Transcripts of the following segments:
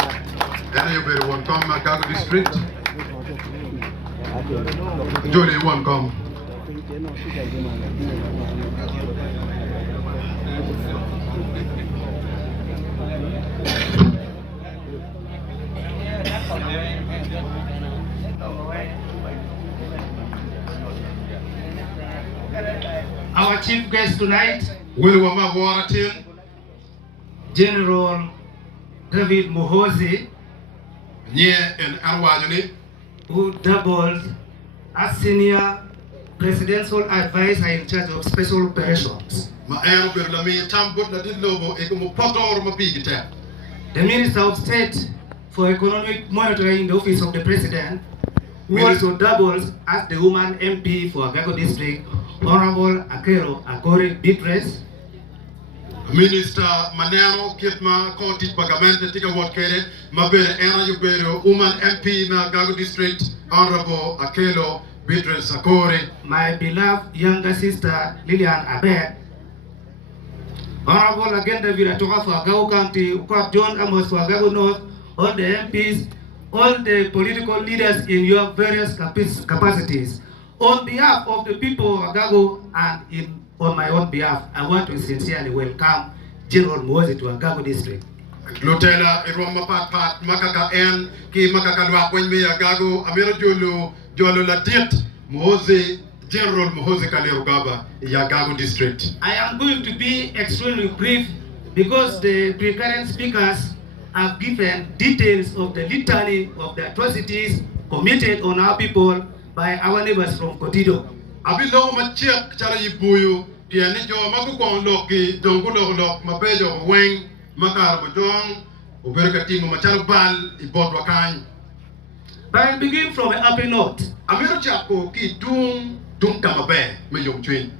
And you better one come Agago district. Jolie one come. Our chief guest tonight, General David Muhoozi, who doubled as senior presidential advisor in charge of special operations. The Minister of State for Economic Monitoring in the Office of the President, who also doubles as the woman MP for Agago District, Honorable Akero Akore Bitres. Minister Manero Kitma County Bagamente Tika Watkere, Mabere Era Yubero, woman MP na Agago District, Honorable Akelo Bitres Akore. My beloved younger sister Lilian Abed. Honorable Agenda Viratoka for Agago County, Ukap John Amos for Agago North, all the MPs, all the political leaders in your various capacities. On behalf of the people of Agago and on my own behalf, I want to sincerely welcome General Muhoozi to Agago District. Lutela Iroma Pat Makaka N Ki Makaka Lwakwenme Agago Amiro Jolo Latit Muhoozi General Muhoozi Kalerugaba Agago District. I am going to be extremely brief because the precurrent speakers have given details of the litany of the atrocities committed on our people by our neighbors from Kotido. Abilo machek chara yibuyu tiani jo makuko loki dongulo lok mabejo weng makar bojong uberka tingo machar bal ibot wakany. But I begin from a happy note. Amiro chako ki dung kamabe me yom twin.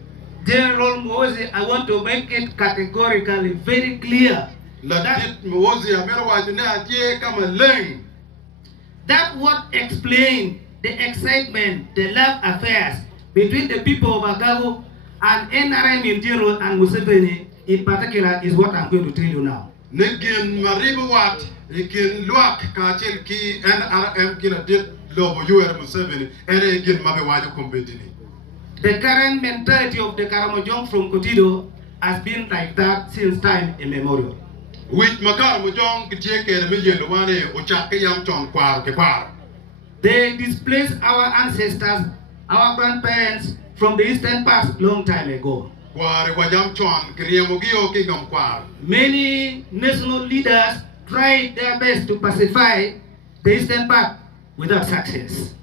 General Muhoozi, I want to make it categorically very clear that Muhoozi amiro wajune atie kama leng. That what explained the excitement, the love affairs between the people of Agago and NRM in general and Museveni in particular is what I'm going to tell you now. Negin maribu wat ikin luak kachil ki NRM kina dit lobo UR Museveni ene igin mabe waju kumbedini. The current mentality of the Karamojong from Kotido has been like that since time immemorial. With Makaramojong kiteke mejelo wane ochake yam chon kwar ke kwar. They displaced our ancestors, our grandparents from the eastern part long time ago. Many national leaders tried their best to pacify the eastern part without success.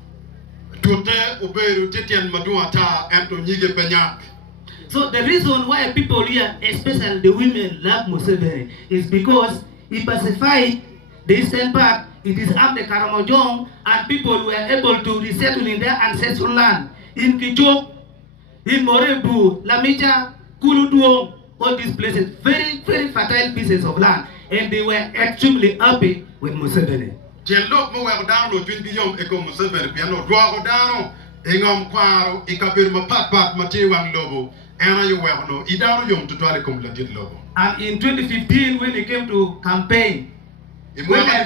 So the reason why people here, especially the women, love Museveni is because he pacified the eastern part. It is up the Karamojong, and people were able to resettle in their ancestral land. In Kichok, in Morebu, Lamija, Kuluduo, all these places, very, very fertile pieces of land. And they were extremely happy with Museveni. And in 2015, when he came to campaign, when I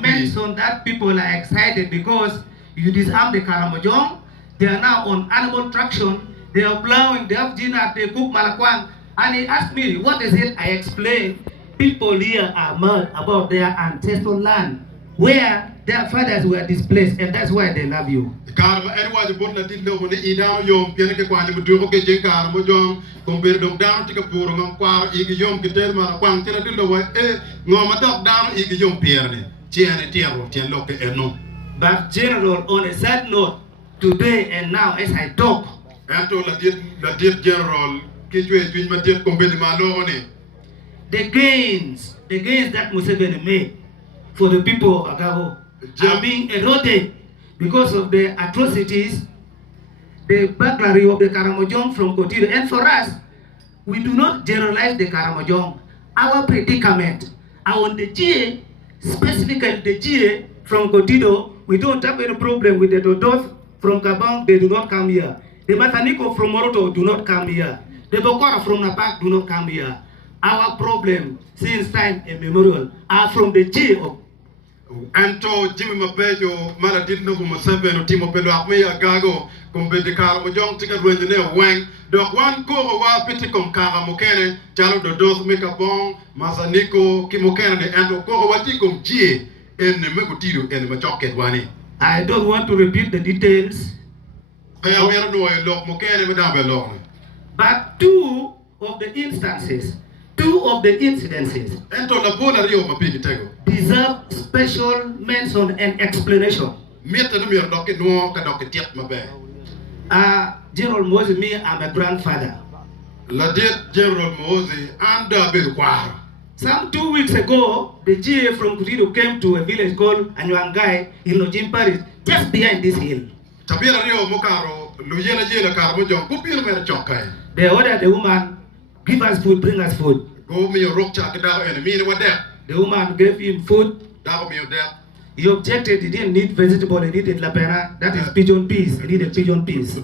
mentioned that people are excited because you disarm the Karamojong, they are now on animal traction, they are plowing, they have dinner, they cook malakwang. And he asked me, what is it? I explained, people here are mad about their ancestral land, where their fathers were displaced, and that's why they love you. But General, on a sad note, today and now as I talk, the gains that Museveni made for the people of Agago are being eroded because of the atrocities, the burglary of the Karamojong from Kotido. And for us, we do not generalize the Karamojong. Our predicament on the GA, specifically the GA from Kotido, we don't have any problem with the Dodoth from Kabang, they do not come here. The Mataniko from Moroto do not come here. The Bokora from Napak do not come here. our problem since time immemorial are from the G of Anto Jimmy Mabejo, Maladino Museveno, Timo Pelo, Agago, Kumbedikar, Mojong, Tika Wenjane, Wang, Dok One Ko, Piticom Kara Mokene, Jalo Dodoth, Mekabong, Mazaniko, Kimokene, and Ko, Watikum G in the Megutido and the Machoket Wani. I don't want to repeat the details. But two of the incidences deserve special mention and explanation. General Muhoozi, me, I'm a grandfather. General Muhoozi and Some 2 weeks ago, the GA from Kutido came to a village called Anywangai in Chairperson, just behind this hill. They ordered the woman, give us food, bring us food. The woman gave him food. He objected, he didn't need vegetable, he needed lapena. That is pigeon peas, he needed pigeon peas.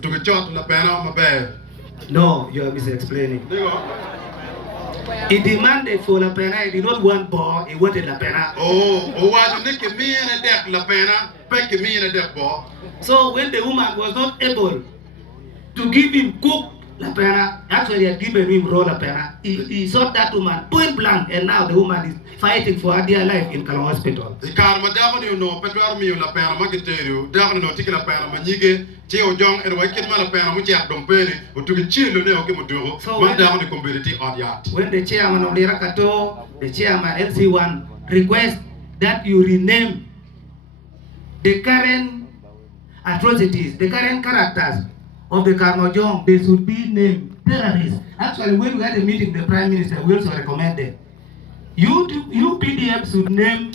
No, you are mis-explaining. He demanded for lapena, he did not want ball, he wanted lapena. So when the woman was not able to give him cooked lapena, actually had given him raw lapena, he shot that woman point blank, and now the woman is fighting for her dear life in Kalong Hospital. So when the chairman of the Rakato, the chairman LC1 request that you rename the current atrocities, the current characters of the Karmojong, they should be named terrorists. Actually, when we had a meeting, the Prime Minister, we also recommended you PDF should name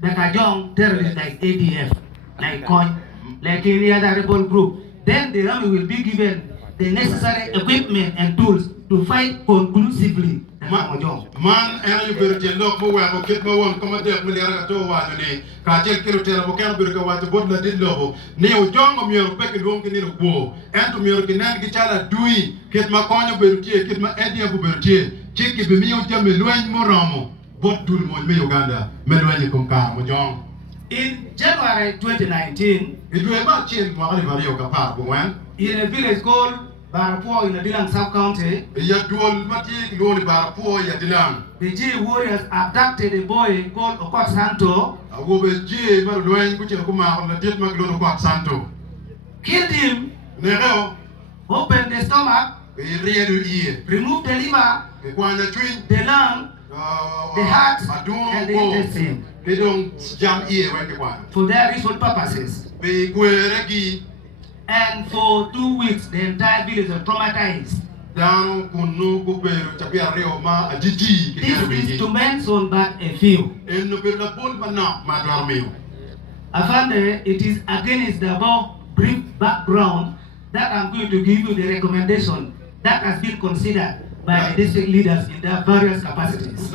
the Kajong terrorists like ADF, like COIN, like any other rebel group. Then the army will be given the necessary equipment and tools to fight conclusively the Karmojong. Man, and you better look for where Kitmo won't come at the Miliarato Wani, Kajel Kirotera, Bokanburga, what the Bodla did lobo. Neo John of your Becky Wonkin in a war, and to Murkinan Gichala Dewey, Kitma Konya Bertier, Kitma Edia Bertier, Chiki Bimio Jameluan Moramo, what do Uganda, Meluani Kumka, Mojong. In January 2019, it will not change Mario Kapar, in a village called Barapua in the Dilang sub-county, the DJ Warriors abducted a boy called Okwak Santo, killed him, opened the stomach, removed the liver, the lung, the heart, and the intestine for their ritual purposes. And for 2 weeks, the entire village was traumatized. This is to mention but a few. Afande, it is against the above brief background that I'm going to give you the recommendation that has been considered by the district leaders in their various capacities.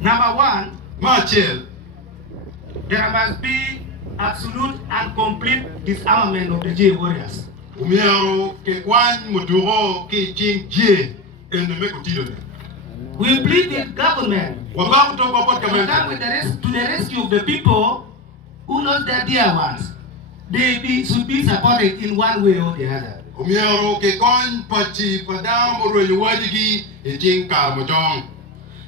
Number one, there must be absolute and complete disarmament of the DJ Warriors. We plead with government to come with to the rescue of the people who lost their dear ones. They should be supported in one way or the other.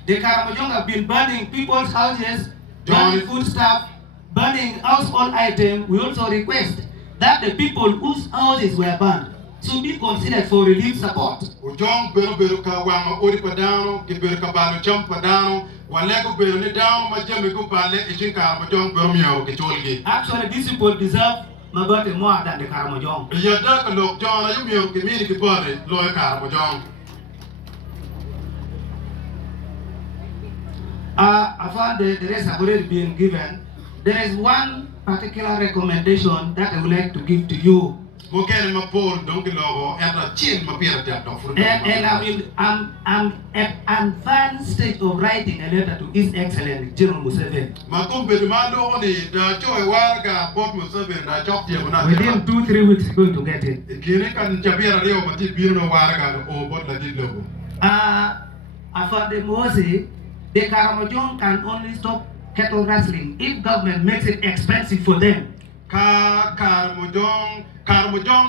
The Karamojong have been burning people's houses, burning foodstuff, burning household items. We also request that the people whose houses were burned should be considered for relief support. Actually, these people deserve Mabate more than the Karamojong. I found the rest have already been given. There is one particular recommendation that I would like to give to you. Mokene mapol donc logo eta chin mapira tia do furu. I'm at advanced stage of writing a letter to His Excellency General Museveni. Makombe dumando ni da choy warga bot Museveni da chok tia bona. Within 2-3 weeks, going to get it. Kini kan chabira leo mati biro warga o bot la dilogo. For the Muhoozi, the Karamojong can only stop cattle rustling if government makes it expensive for them. Karamojong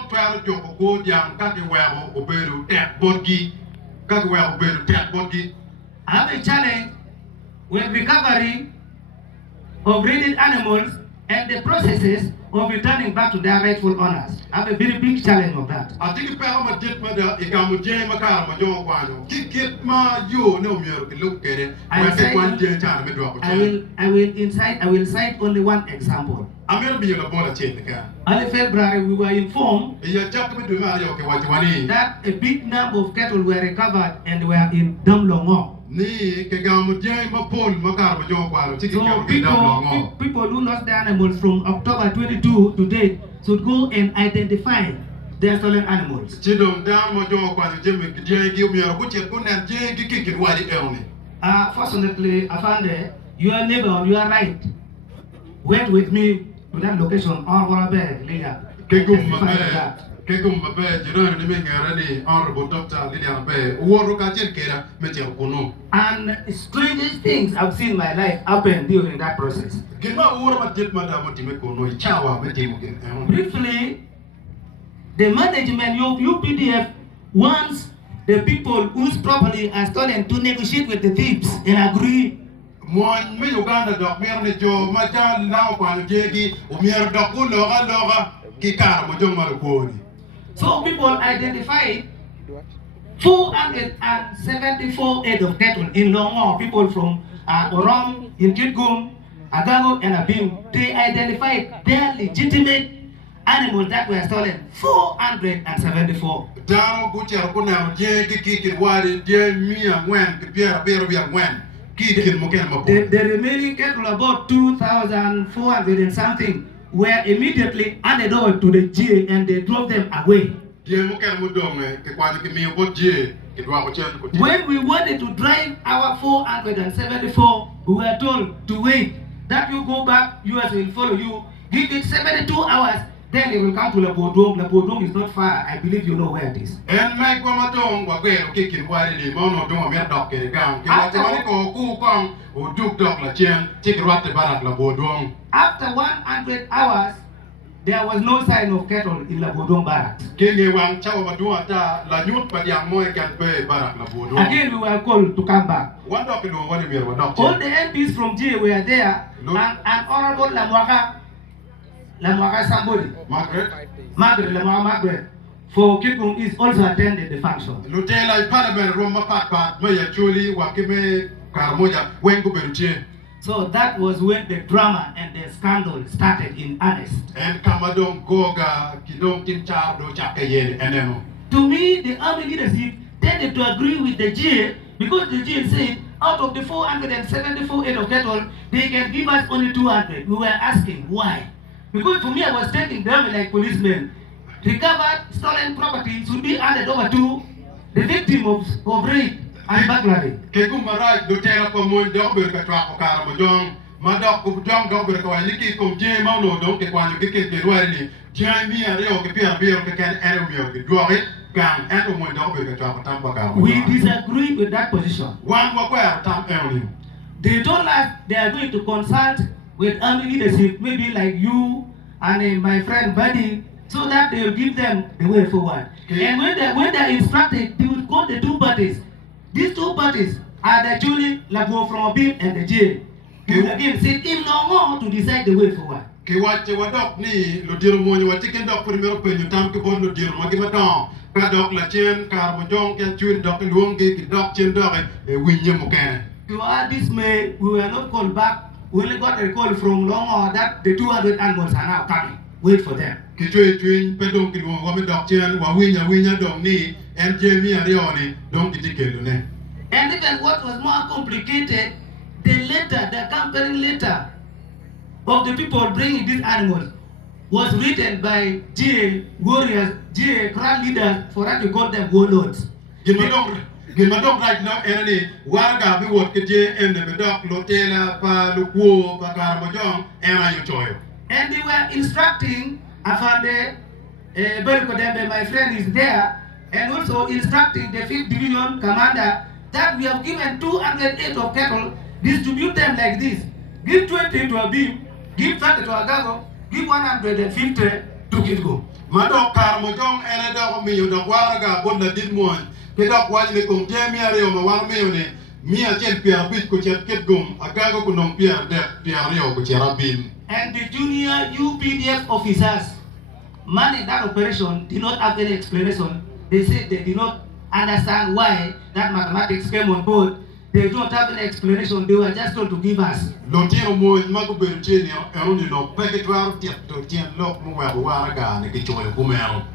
twelve joko go diang kaki wego oberu tek bodgi kaki wego oberu tek bodgi. I have a challenge with recovery of breeding animals and the processes of returning back to their rightful owners. I have a very big challenge of that. I think if I am jet mother, if I am jay makar majon kwano, kick ma you no mere look at it. I will cite only one example. I'm going to be a border chain. Early February, we were informed that a big number of cattle were recovered and were in Damlongo. So people who lost their animals from October 22 to date should go and identify their stolen animals. Fortunately, Afande, your neighbor on your right went with me to that location on Warabe, Liga. And strangest things I've seen in my life happen during that process. Briefly, the management of UPDF wants the people whose property are stolen to negotiate with the thieves and agree. Uganda So people identified 474 head of cattle in Longo, people from Orom, in Kitgum, Agago, and Abim. They identified their legitimate animals that were stolen, 474. The remaining cattle, about 2,400 and something, were immediately handed over to the GA and they drove them away. When we wanted to drive our 474, we were told to wait. That you go back, US will follow you. Give it 72 hours, then they will come to Labodong. Labodong is not far. I believe you know where it is. After 100 hours, there was no sign of cattle in Labodong barracks. Again, we were called to come back. All the MPs from J were there, and Honorable Lamwaka somebody, Margaret, for Kikung is also attended the function. So that was when the drama and the scandal started in earnest. To me, the army leadership tended to agree with the GA because the GA said out of the 474 head of cattle, they can give us only 200. We were asking why. Because for me, I was taking them like policemen. Recovered stolen property should be handed over to the victim of rape and burglary. We disagree with that position. They told us they are going to consult with army leadership, maybe like you and my friend Buddy, so that they will give them the way forward. And when they're instructed, they will call the two parties. These two parties are the Acholi, Labo from Abim, and the jail. They will again sit in Longo to decide the way forward. To our dismay, we were not called back. We only got a call from Longo that the 200 animals are now coming. Wait for them. And even what was more complicated, the accompanying letter of the people bringing these animals was written by DJ Warriors, DJ crowd leaders, for us to call them warlords. Gimadong right now, enemy, Warga, we work at J and the Doc, Lotela, Paluku, Bakarabajong, and I enjoy. And they were instructing Afande Berkodembe, my friend is there, and also instructing the 5th Division Commander that we have given 208 of cattle, distribute them like this. Give 20 to a beam, give 30 to Agago, give 150 to Kitgo. Madok Karamojong and a dog me, the Waraga, Bonda did one. The dog was the Comtemiario, one million, Mia Chempia, which could have kept gum, Agago could not be a Piario, which are beam. And the junior UPDF officers manning that operation did not have any explanation. They said they did not understand why that mathematics came on board. They don't have any explanation. They were just told to give us. Lotino mo mago berutini only no packet war to tien lock mo waraga ne kichoyo kumero.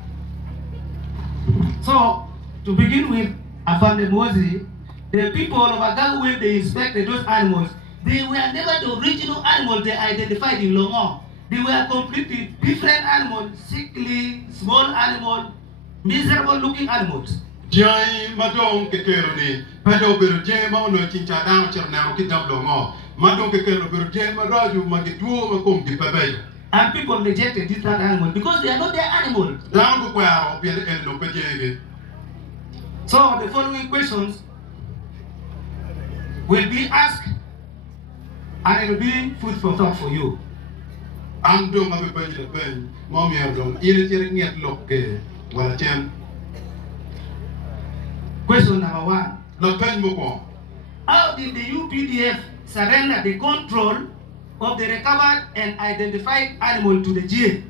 So to begin with, Afande Muhoozi, the people of Agago, when they inspected those animals, they were never the original animals they identified in Longo. They were completely different animals, sickly, small animals, miserable looking animals. Jai madong kekero ni pedo beru jai mau no cinca dang cerna kita Longo. Madong kekero beru jai maraju magitu makum di pebeyo. And people rejected this animal because they are not their animal. Dang ko kwa opian eno pejege. So the following questions will be asked, and it will be food for thought for you. Ando mabepenyi le pen, mami ardom ini ciri ngiat lokke wala cen. Question number 1. Le pen mo ko. How did the UPDF surrender the control of the recovered and identified animal to the GA?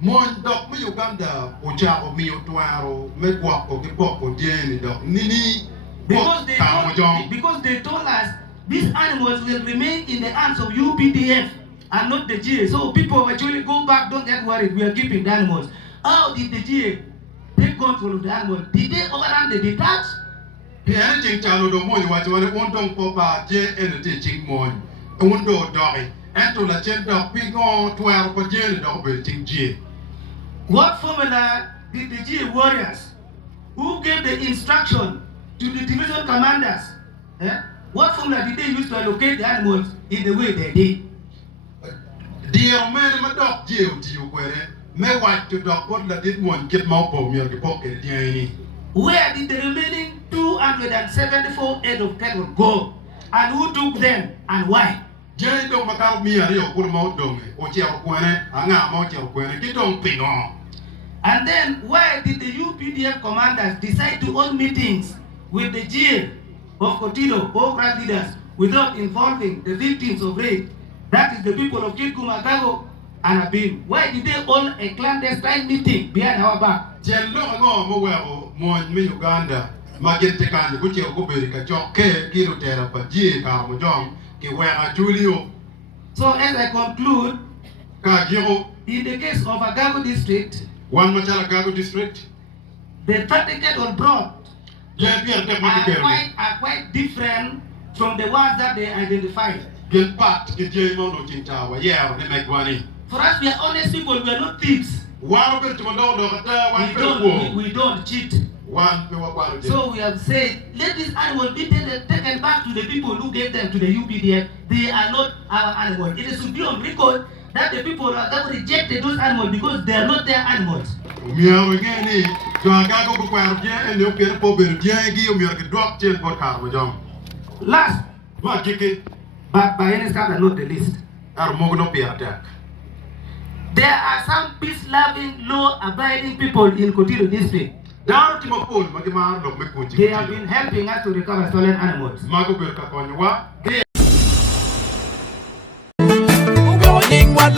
Mon dok mi Uganda ucha o mi utwaro me kwa ko kipoko dieni dok nini. Because they told us these animals will remain in the hands of UPDF and not the GA. So people actually go back, don't get worried, we are keeping the animals. How did the GA take control of the animal? Did they overrun the detach? Anything chalo do mo wa chwane undong popa je ene ting mo. Undo doi. Ento la chen dok pingo twaro ko je dok be ting GA. What formula did the GA warriors who gave the instruction to the division commanders, what formula did they use to allocate the animals in the way they did? Dear man, my dog jail to you, where may white to dog what la did one get more for me the pocket. Where did the remaining 274 head of cattle go? And who took them and why? Jay don't make out me a real good mouth dome, or Chiaquene, Anga Mochaquene, get on ping on. And then why did the UPDF commanders decide to hold meetings with the GA of Kotilo, all crowd leaders, without involving the victims of rape? That is the people of Kitgum, Agago, and Abim. Why did they hold a clandestine meeting behind our back? Jello ago mo mon mi Uganda, Magente Kan, which you go Berika, Chope, Kiro Terra, G, Carmojong, Kiwera Julio. So as I conclude, Kajiro, in the case of Agago district, one Machala Agago district, the 30 cattle brought are quite different from the ones that they identified. Get back, get Jay Mono Chintawa, yeah, they make money. For us, we are honest people, we are not thieves. We don't cheat. So we have said, let these animals be taken back to the people who gave them to the UPDF. They are not our animals. It should be on record that the people that rejected those animals because they are not their animals. Last, but by any standard, not the least, there are some peace-loving, law-abiding people in Kotilo district. They have been helping us to recover stolen animals. What